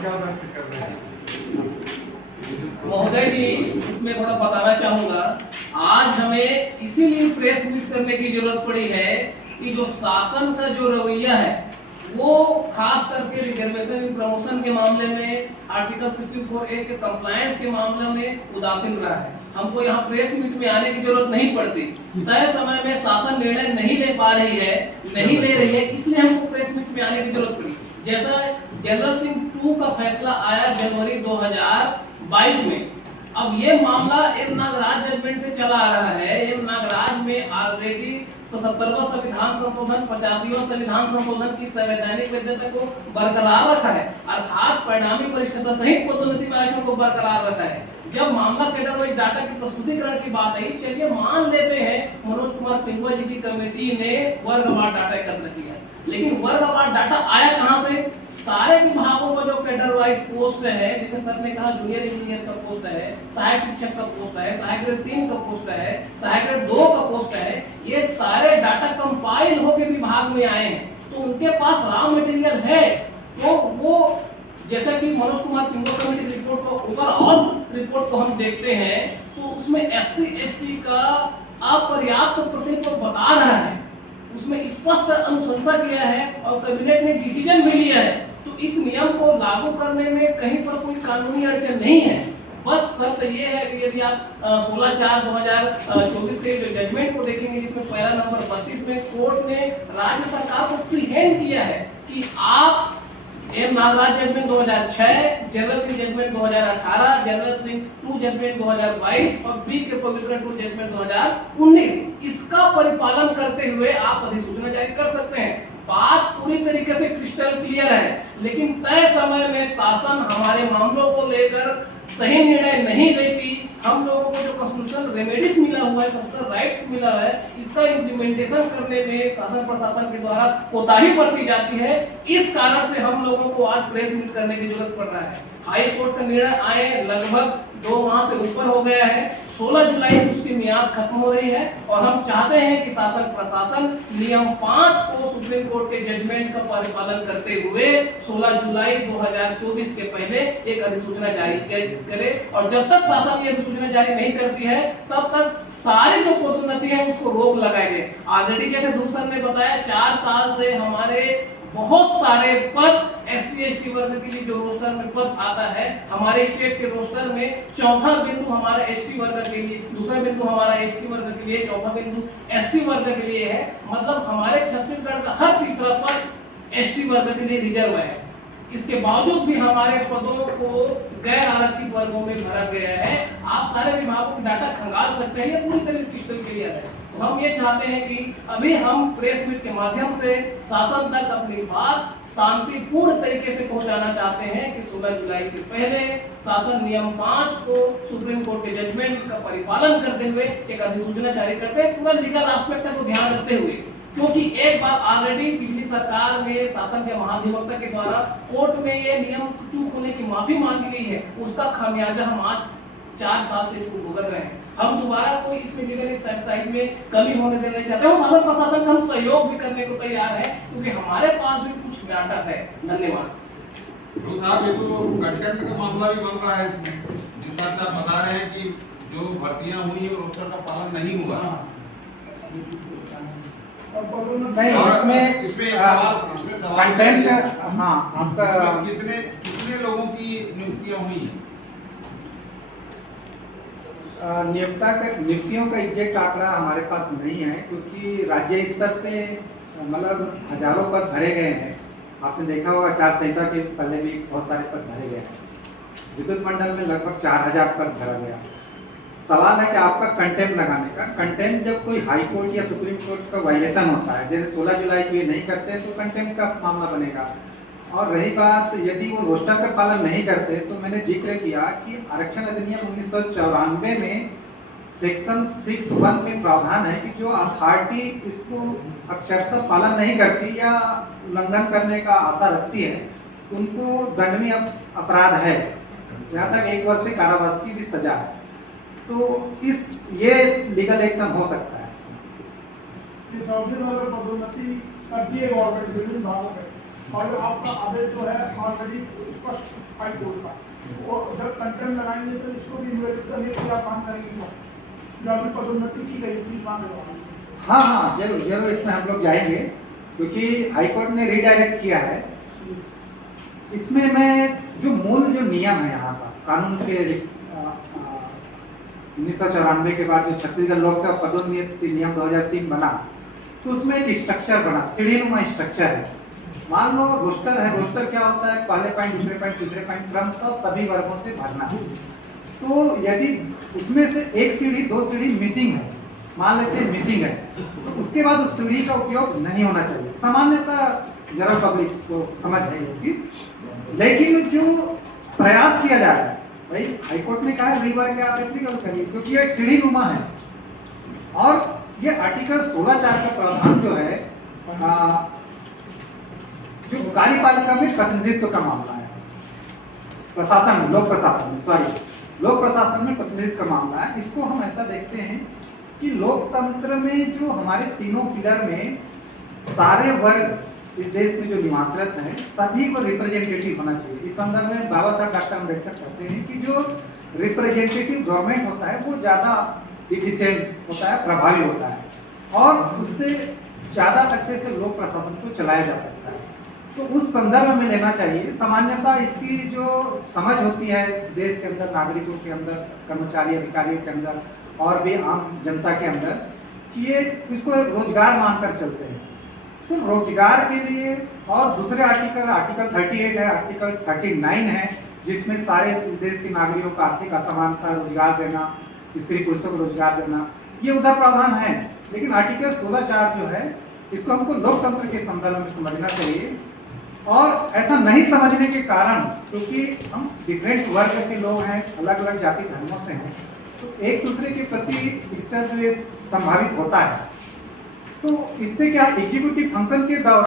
क्या व्यक्त कर रहे हैं? महोदय जी, इसमें थोड़ा बताना चाहूंगा। आज हमें इसीलिए प्रेस मीट करने की जरूरत पड़ी है कि जो शासन का जो रवैया है वो खास करके रिजर्वेशन प्रमोशन के मामले में, आर्टिकल 64A के कंप्लायंस के मामले में उदासीन रहा है। हमको यहाँ प्रेस मीट में आने की जरूरत नहीं पड़ती। तय समय में शासन निर्णय नहीं ले पा रही है, नहीं ले रही है, इसलिए हमको प्रेस मीट में आने की जरूरत पड़ी। जैसा जनरल सिंह 2 का फैसला आया जनवरी 2022 में। अब ये मामला एम नागराज जजमेंट से चला आ रहा है। एम नागराज में ऑलरेडी 77वां संविधान संशोधन, 85वां संविधान संशोधन की संवैधानिक वैधता को बरकरार रखा है, अर्थात परिणामी वरिष्ठता सहित पदोन्नति में आरक्षण को बरकरार रखा है। जब मामला कैडर वाइज डाटा की प्रस्तुतिकरण की बात आई, चलिए मान लेते हैं मनोज कुमार पिंगुआ जी की कमेटी ने वर्गवार डाटा एकत्र किया, लेकिन वर्गवार डाटा आया कहां से? सारे विभागों का जो कैडर वाइज पोस्ट है, जैसे सर ने कहा जूनियर इंजीनियर का पोस्ट है, सहायक शिक्षक का पोस्ट है, सहायक ग्रेड 3 का पोस्ट है, सहायक ग्रेड 2 का पोस्ट है, ये सारे डाटा कंपाइल होकर विभाग में आए हैं। तो उनके पास रॉ मटेरियल है। तो वो जैसा कि मनोज कुमार पिंगुआ कमेटी रिपोर्ट को ओवरऑल रिपोर्ट को हम देखते हैं तो उसमें SC ST का अपर्याप्त प्रतिनिधित्व बता रहा है, उसमें स्पष्ट अनुशंसा किया है और कैबिनेट ने डिसीजन भी लिया है। तो इस नियम को लागू करने में कहीं पर कोई कानूनी अड़चन नहीं है। बस शर्त ये है कि यदि आप 16/4/2024 के जो जजमेंट को देखेंगे, जिसमें पैरा नंबर 32 में कोर्ट ने राज्य सरकार को फ्री हैंड किया है कि आप M Nagaraj judgment 2006, Jarnail Singh judgment 2018, Jarnail Singh 2 judgment 2022 और बी के पवित्र 2 जजमेंट 2019 इसका परिपालन करते हुए आप अधिसूचना जारी कर सकते हैं। बात पूरी तरीके से क्रिस्टल क्लियर है, लेकिन तय समय में शासन हमारे मामलों को लेकर सही निर्णय नहीं लेती। हम लोगों को जो कॉन्स्टिट्यूशनल रेमेडीज मिला हुआ है, कॉन्स्टिट्यूशनल राइट्स मिला है, इसका इम्प्लीमेंटेशन करने में शासन प्रशासन के द्वारा कोताही बरती जाती है। इस कारण से हम लोगों को आज प्रेस मीट करने की जरूरत पड़ रहा है। हाई कोर्ट का निर्णय आए लगभग 2 माह से ऊपर हो गया है। 16 जुलाई उसकी मियाद खत्म हो रही है और हम चाहते हैं कि शासन प्रशासन नियम 5 को सुप्रीम कोर्ट के जजमेंट का परिपालन करते हुए 16 जुलाई 2024 के पहले एक अधिसूचना जारी करे। और जब तक शासन ये अधिसूचना जारी नहीं करती है तब तक सारी जो पदोन्नति है उसको रोक लगाए गए। ऑलरेडी जैसे दूसर ने बताया 4 साल से हमारे बहुत सारे पद SC ST वर्ग के लिए जो रोस्टर में पद आता है, हमारे स्टेट के रोस्टर में चौथा बिंदु हमारा ST वर्ग के लिए, दूसरा बिंदु हमारा ST वर्ग के लिए, चौथा बिंदु SC वर्ग के लिए है। मतलब हमारे छत्तीसगढ़ का हर तीसरा पद ST वर्ग के लिए रिजर्व है। इसके बावजूद भी हमारे पदों को गैर आरक्षित वर्गों में भरा गया है। आप सारे विभागों के डाटा खंगाल सकते हैं, ये पूरी तरह से क्रिस्टल क्लियर है। तो हम ये चाहते हैं कि अभी हम प्रेस मीट के माध्यम से शासन तक अपनी बात शांतिपूर्ण तरीके से पहुंचाना चाहते हैं कि 16 जुलाई से पहले शासन नियम 5 को सुप्रीम कोर्ट के जजमेंट का परिपालन करते हुए एक अधिसूचना जारी करते हैं, पूरा लीगल एस्पेक्ट को ध्यान रखते हुए। क्योंकि एक बार ऑलरेडी पिछली सरकार में शासन के महाधिवक्ता के द्वारा कोर्ट में ये नियम चूक होने की माफी मांगी गई है, उसका खामियाजा हम आज 4 साल से इसको भुगत रहे हैं। हम दोबारा कोई इसमें लीगल एक्सरसाइज में कमी होने देना नहीं चाहते। हम शासन प्रशासन का हम सहयोग भी करने को तैयार है, क्योंकि हमारे पास भी कुछ डाटा है। धन्यवाद। साहब, ये तो कंटेंट का मामला भी बन रहा है इसमें, जिस तरह से आप बता रहे हैं कि जो भर्तियां हुई है रोस्टर का पालन नहीं हुआ। नहीं, इसमें सवाल कंटेंट, हाँ, आपका कितने लोगों की नियुक्तियां हुई हैं? नियुक्तियों का एग्जैक्ट आंकड़ा हमारे पास नहीं है, क्योंकि राज्य स्तर पे मतलब हजारों पद भरे गए हैं। आपने देखा होगा आचार संहिता के पहले भी बहुत सारे पद भरे गए हैं। विद्युत मंडल में लगभग 4000 पद भरा गया। सवाल है कि आपका कंटेम्प्ट लगाने का। कंटेम्प्ट जब कोई हाई कोर्ट या सुप्रीम कोर्ट का वायलेशन होता है, जैसे 16 जुलाई को ये नहीं करते तो कंटेम्प्ट का मामला बनेगा। और रही बात यदि वो रोस्टर का पालन नहीं करते, तो मैंने जिक्र किया कि आरक्षण अधिनियम 1994 में सेक्शन 6(1) में प्रावधान है कि जो अथॉरिटी इसको अक्षरशः पालन नहीं करती या उल्लंघन करने का आशा रखती है, उनको दंडनीय अपराध है, यहाँ तक 1 वर्ष से कारावास की भी सजा है। तो ये लीगल एक्शन हो सकता है। और आपका आदेश जो है ऑलरेडी स्पष्ट हाई कोर्ट का, वो जब कंटेंट लगाएंगे तो इसको भी इन्वेस्ट करने के लिए आप काम करेंगे क्या? जो अभी पदोन्नति की गई थी मांग रहा हाँ हाँ जरूर जरूर, इसमें हम लोग जाएंगे क्योंकि हाईकोर्ट ने रीडायरेक्ट किया है। इसमें मैं जो मूल जो नियम है यहाँ का कानून के 1994 के बाद जो छत्तीसगढ़ लोक सेवा पदोन्नति नियम 2003 बना, तो उसमें एक स्ट्रक्चर बना, सीढ़ीनुमा स्ट्रक्चर है। मान लो रोस्टर है, रोस्टर क्या होता है, पहले पॉइंट, दूसरे पॉइंट, तीसरे पॉइंट, क्रमशः सभी वर्गों से भरना है। तो यदि उसमें से एक सीढ़ी, दो सीढ़ी मिसिंग है, मान लेते हैं मिसिंग है, तो उसके बाद उस सीढ़ी का उपयोग नहीं होना चाहिए। सामान्यतः जनरल पब्लिक को समझ है इसकी, लेकिन जो प्रयास किया जा रहा है, भाई हाईकोर्ट ने कहा है रीवर्क के आप एप्लीकेबल करिए क्योंकि ये एक सीढ़ीनुमा है। और ये आर्टिकल 16(4) का प्रावधान जो है जो कार्यपालिका में प्रतिनिधित्व का मामला है, प्रशासन में, लोक प्रशासन में, लोक प्रशासन में प्रतिनिधित्व का मामला है। इसको हम ऐसा देखते हैं कि लोकतंत्र में जो हमारे तीनों पिलर में सारे वर्ग इस देश में जो निवासरत हैं सभी को रिप्रेजेंटेटिव होना चाहिए। इस संदर्भ में बाबा साहब डॉक्टर अम्बेडकर कहते हैं कि जो रिप्रेजेंटेटिव गवर्नमेंट होता है वो ज़्यादा इफिशिएंट होता है, प्रभावी होता है और उससे ज़्यादा अच्छे से लोक प्रशासन को चलाया जा सकता है। तो उस संदर्भ में लेना चाहिए। सामान्यतः इसकी जो समझ होती है देश के अंदर, नागरिकों के अंदर, कर्मचारी अधिकारियों के अंदर और भी आम जनता के अंदर कि ये इसको रोजगार मानकर चलते हैं। तो रोजगार के लिए और दूसरे आर्टिकल 38 है, आर्टिकल 39 है, जिसमें सारे इस देश के नागरिकों को आर्थिक असमानता, रोजगार देना, स्त्री पुरुषों को रोजगार देना, ये उधर प्रावधान है। लेकिन आर्टिकल 16(4) जो है इसको हमको लोकतंत्र के संदर्भ में समझना चाहिए। और ऐसा नहीं समझने के कारण, क्योंकि हम डिफरेंट वर्ग के लोग हैं, अलग अलग जाति धर्मों से हैं, तो एक दूसरे के प्रति इसका जो संभावित होता है। तो इससे क्या एग्जीक्यूटिव फंक्शन के दौरान